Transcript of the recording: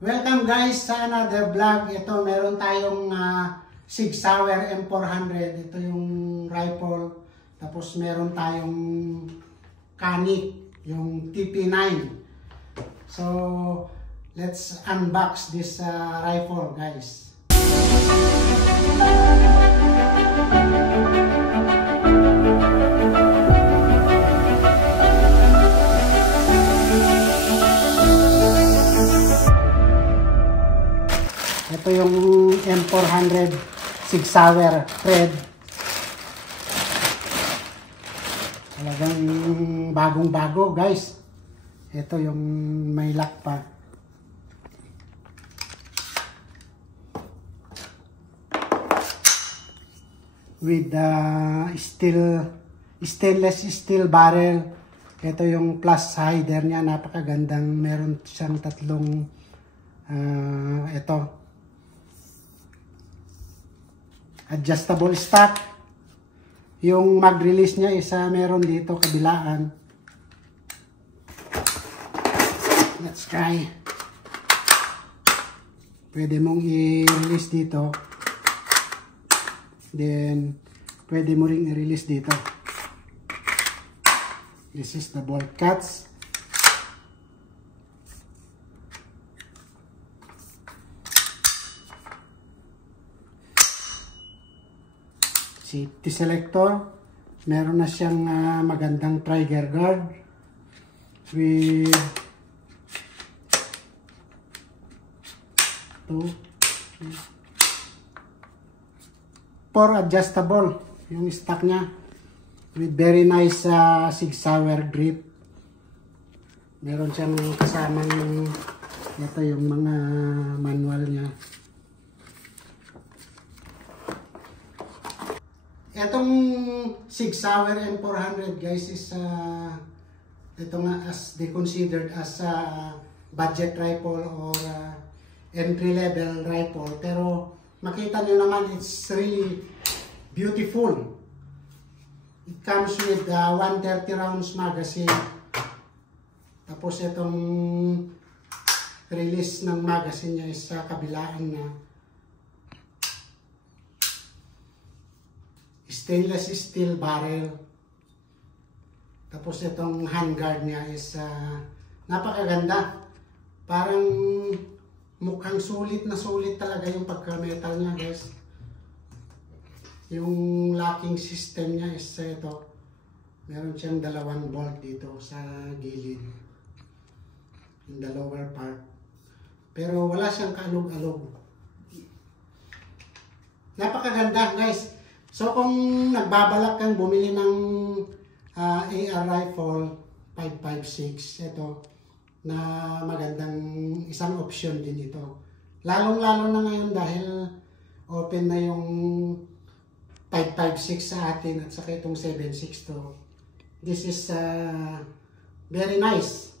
Welcome guys sa another vlog. Ito meron tayong Sig Sauer M400. Ito yung rifle. Tapos meron tayong Canik, yung TP9. So let's unbox this rifle guys. Ito yung M400 Sig Sauer thread. Talagang bagong-bago guys. Ito yung may lock pa. With stainless steel barrel. Ito yung plus hider niya. Napakagandang. Meron siyang tatlong ito. Adjustable stock. Yung mag-release niya isa meron dito kabilaan. Let's try. Pwede mong i-release dito. Then pwede mo ring i-release dito. This is the bolt cuts. Safety selector. Meron na siyang magandang trigger guard with 4 adjustable yung stock niya with very nice Sig Sauer grip. Meron siyang kasamang ito yung mga manual niya. Itong Sig Sauer M400 guys is ito nga as they considered as budget rifle or entry level rifle, pero makita nyo naman it's really beautiful. It comes with 130 rounds magazine. Tapos itong release ng magazine niya is sa kabilaan na stainless steel barrel. Tapos itong handguard niya is napakaganda. Parang mukhang sulit na sulit talaga yung pagka-metal niya guys. Yung locking system niya is ito. Meron siyang dalawang bolt dito sa gilid. In the lower part. Pero wala siyang kaalog-alog. Napakaganda guys. So kung nagbabalak kang bumili ng AR rifle 5.56, ito na magandang isang option din ito. Lalong-lalo na ngayon dahil open na yung 5.56 sa atin at saka itong 7.62. This is very nice.